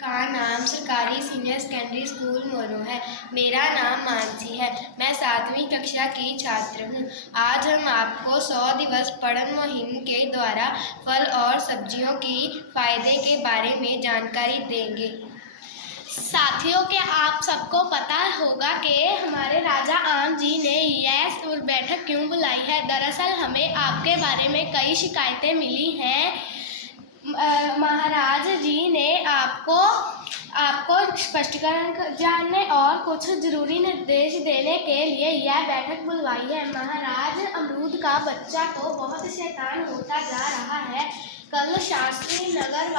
का नाम सरकारी सीनियर सेकेंडरी स्कूल मोरो है। मेरा नाम मानसी है। मैं 7वीं कक्षा की छात्र हूँ। आज हम आपको 100 दिवस पढ़न मुहिम के द्वारा फल और सब्जियों की फायदे के बारे में जानकारी देंगे। साथियों के आप सबको पता होगा कि हमारे राजा आम जी ने यह बैठक क्यों बुलाई है। दरअसल हमें आपके बारे में कई शिकायतें मिली हैं। महाराज जी ने आपको स्पष्टीकरण जानने और कुछ जरूरी निर्देश देने के लिए यह बैठक बुलवाई है। महाराज अमरूद का बच्चा तो बहुत शैतान होता जा रहा है। कल शास्त्री नगर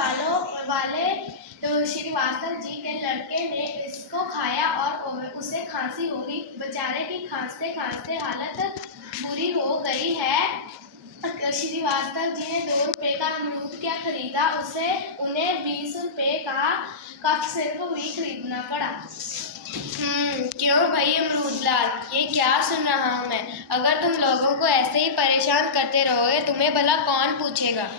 वाले श्रीवास्तव जी के लड़के ने इसको खाया और उसे खांसी हो गई। बेचारे की खांसते खांसते हालत बुरी हो गई है। श्रीवास्तव जी ने 2 रुपए का अमरूद क्या खरीदा, उन्हें 20 रुपए का सिर्फ भी खरीदना पड़ा। क्यों भाई अमरूद लाल, ये क्या सुन रहा हूँ मैं। अगर तुम लोगों को ऐसे ही परेशान करते रहोगे तुम्हें भला कौन पूछेगा।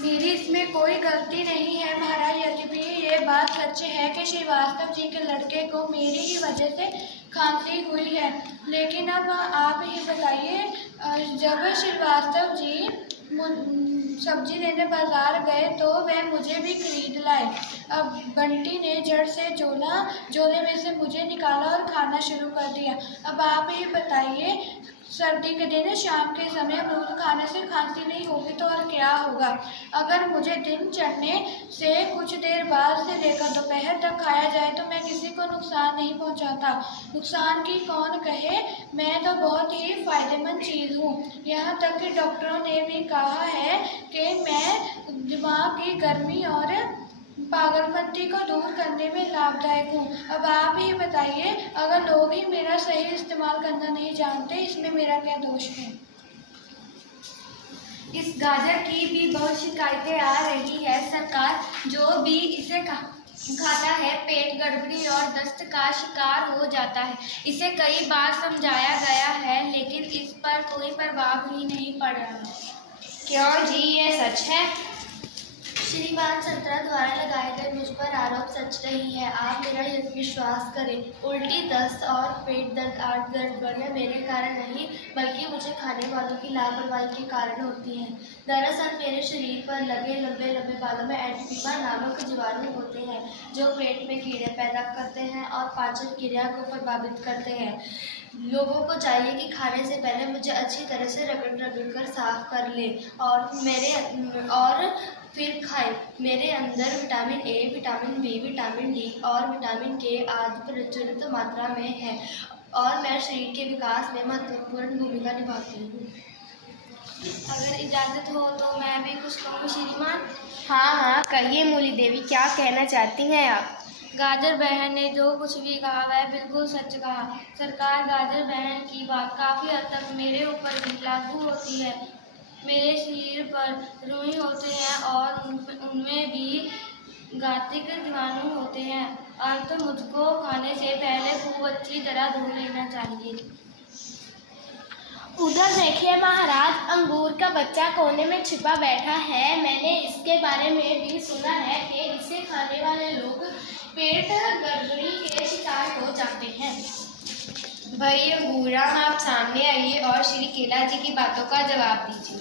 मेरी इसमें कोई गलती नहीं है महाराज। यद्यपि ये बात सच है कि श्रीवास्तव जी के लड़के को मेरी ही वजह से खांसी हुई है, लेकिन अब आप ही बताइए, जब श्रीवास्तव जी सब्जी लेने बाजार गए तो वह मुझे भी खरीद लाए। अब बंटी ने जड़ से झोले में से मुझे निकाला और खाना शुरू कर दिया। अब आप ही बताइए, सर्दी के दिन शाम के समय अमरूद खाने से खांसी नहीं होगी तो और क्या होगा। अगर मुझे दिन चढ़ने से कुछ देर बाद से लेकर दोपहर तक खाया जाए तो मैं किसी को नुकसान नहीं पहुंचाता। नुकसान की कौन कहे, मैं तो बहुत ही फायदेमंद चीज़ हूँ। यहाँ तक कि डॉक्टरों ने भी कहा है कि मैं दिमाग की गर्मी और पागलपंती को दूर करने में लाभदायक हूँ। अब आप ही बताइए, अगर लोग ही मेरा सही इस्तेमाल करना नहीं जानते, इसमें मेरा क्या दोष है। इस गाजर की भी बहुत शिकायतें आ रही है। सरकार जो भी इसे खाता है पेट गड़बड़ी और दस्त का शिकार हो जाता है। इसे कई बार समझाया गया है लेकिन इस पर कोई प्रभाव ही नहीं पड़ रहा। क्यों जी, ये सच है। श्रीमान संतरा द्वारा लगाए गए मुझ पर आरोप सच नहीं है। आप मेरा विश्वास करें। उल्टी, दस्त और पेट दर्द आदि गड़बड़ियाँ मेरे कारण नहीं बल्कि मुझे खाने वालों की लापरवाही के कारण होती हैं। दरअसल मेरे शरीर पर लगे लंबे लंबे बालों में एंटीफीमा नामक जीवाणु होते हैं जो पेट में कीड़े पैदा करते हैं और पाचन क्रिया को प्रभावित करते हैं। लोगों को चाहिए कि खाने से पहले मुझे अच्छी तरह से रगड़ कर साफ कर ले और फिर खाए। मेरे अंदर vitamin A, vitamin B, vitamin D और विटामिन के आदि प्रचुर मात्रा में है और मैं शरीर के विकास में महत्वपूर्ण भूमिका निभाती हूँ। अगर इजाज़त हो तो मैं भी कुछ कहूँ श्रीमान। हाँ, कहिए मूली देवी, क्या कहना चाहती हैं आप। गाजर बहन ने जो कुछ भी कहा वह बिल्कुल सच कहा। सरकार, गाजर बहन की बात काफ़ी हद तक मेरे ऊपर भी लागू होती है। मेरे शरीर पर रुई होते हैं और उनमें भी घातक जीवाणु होते हैं और तो मुझको खाने से पहले खूब अच्छी तरह धो लेना चाहिए। उधर देखिए महाराज, अंगूर का बच्चा कोने में छिपा बैठा है। मैंने इसके बारे में भी सुना है कि इसे खाने वाले लोग पेट गड़बड़ी के शिकार हो जाते हैं। भाई अंगूरा, आप सामने आइए और श्री केला जी की बातों का जवाब दीजिए।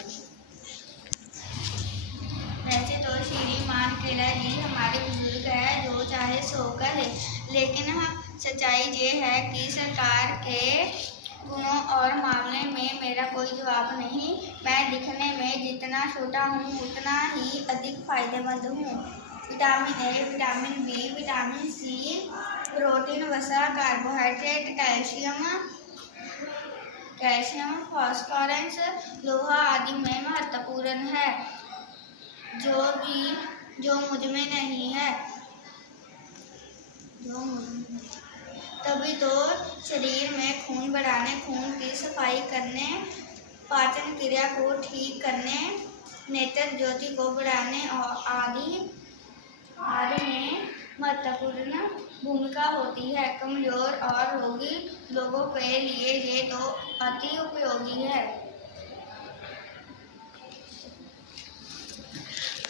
वैसे तो श्रीमान केला जी हमारे बुजुर्ग है, जो चाहे सो कहे, लेकिन सच्चाई ये है कि सरकार के गुणों और मामले में मेरा कोई जवाब नहीं। मैं दिखने में जितना छोटा हूँ उतना ही अधिक फायदेमंद हूँ। Vitamin A, vitamin B, vitamin C, protein, वसा, कार्बोहाइड्रेट, कैल्शियम, फास्फोरस, लोहा आदि में महत्वपूर्ण है जो मुझ में नहीं है। तभी तो शरीर में खून बढ़ाने, खून की सफाई करने, पाचन क्रिया को ठीक करने, नेत्र ज्योति को बढ़ाने और आदि में महत्वपूर्ण भूमिका होती है। कमजोर और रोगी लोगों के लिए ये तो अति उपयोगी है।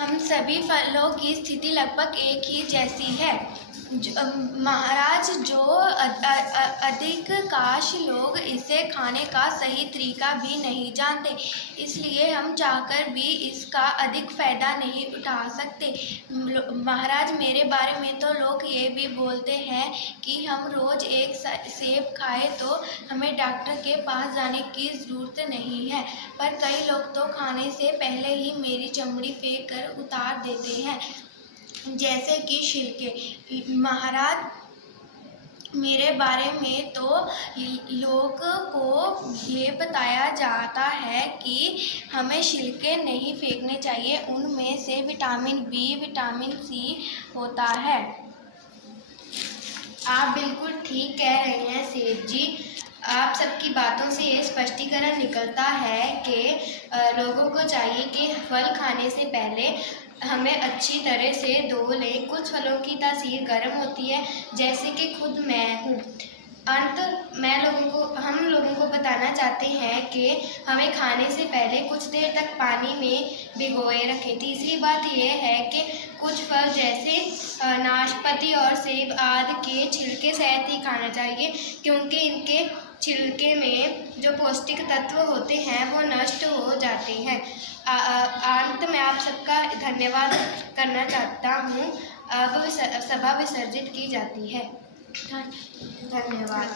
हम सभी फलों की स्थिति लगभग एक ही जैसी है। महाराज, जो अधिकांश लोग इसे खाने का सही तरीका भी नहीं जानते, इसलिए हम चाहकर भी इसका अधिक फायदा नहीं उठा सकते। महाराज, मेरे बारे में तो लोग ये भी बोलते हैं कि हम रोज एक सेब खाएं तो हमें डॉक्टर के पास जाने की ज़रूरत नहीं है, पर कई लोग तो खाने से पहले ही मेरी चमड़ी फेंक कर उतार देते हैं, जैसे कि छिलके। महाराज, मेरे बारे में तो लोगों को ये बताया जाता है कि हमें छिलके नहीं फेंकने चाहिए, उनमें से विटामिन बी, विटामिन सी होता है। आप बिल्कुल ठीक कह रहे हैं सेठ जी। आप सबकी बातों से ये स्पष्टीकरण निकलता है कि लोगों को चाहिए कि फल खाने से पहले हमें अच्छी तरह से धो लें। कुछ फलों की तासीर गर्म होती है, जैसे कि खुद मैं हूँ। हम लोगों को बताना चाहते हैं कि हमें खाने से पहले कुछ देर तक पानी में भिगोए रखें। तीसरी बात यह है कि कुछ फल जैसे नाशपाती और सेब आदि के छिलके सहित ही खाना चाहिए, क्योंकि इनके छिलके में जो पौष्टिक तत्व होते हैं वो नष्ट हो जाते हैं। अंत में आप सबका धन्यवाद करना चाहता हूँ। अब सभा विसर्जित की जाती है। धन्यवाद।